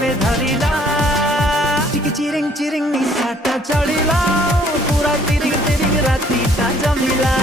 वे धरिला टिक चिरिंग चिरिंग निसाटा चढ़िला पूरा तिरिंग तिरिंग राती ता जमिला।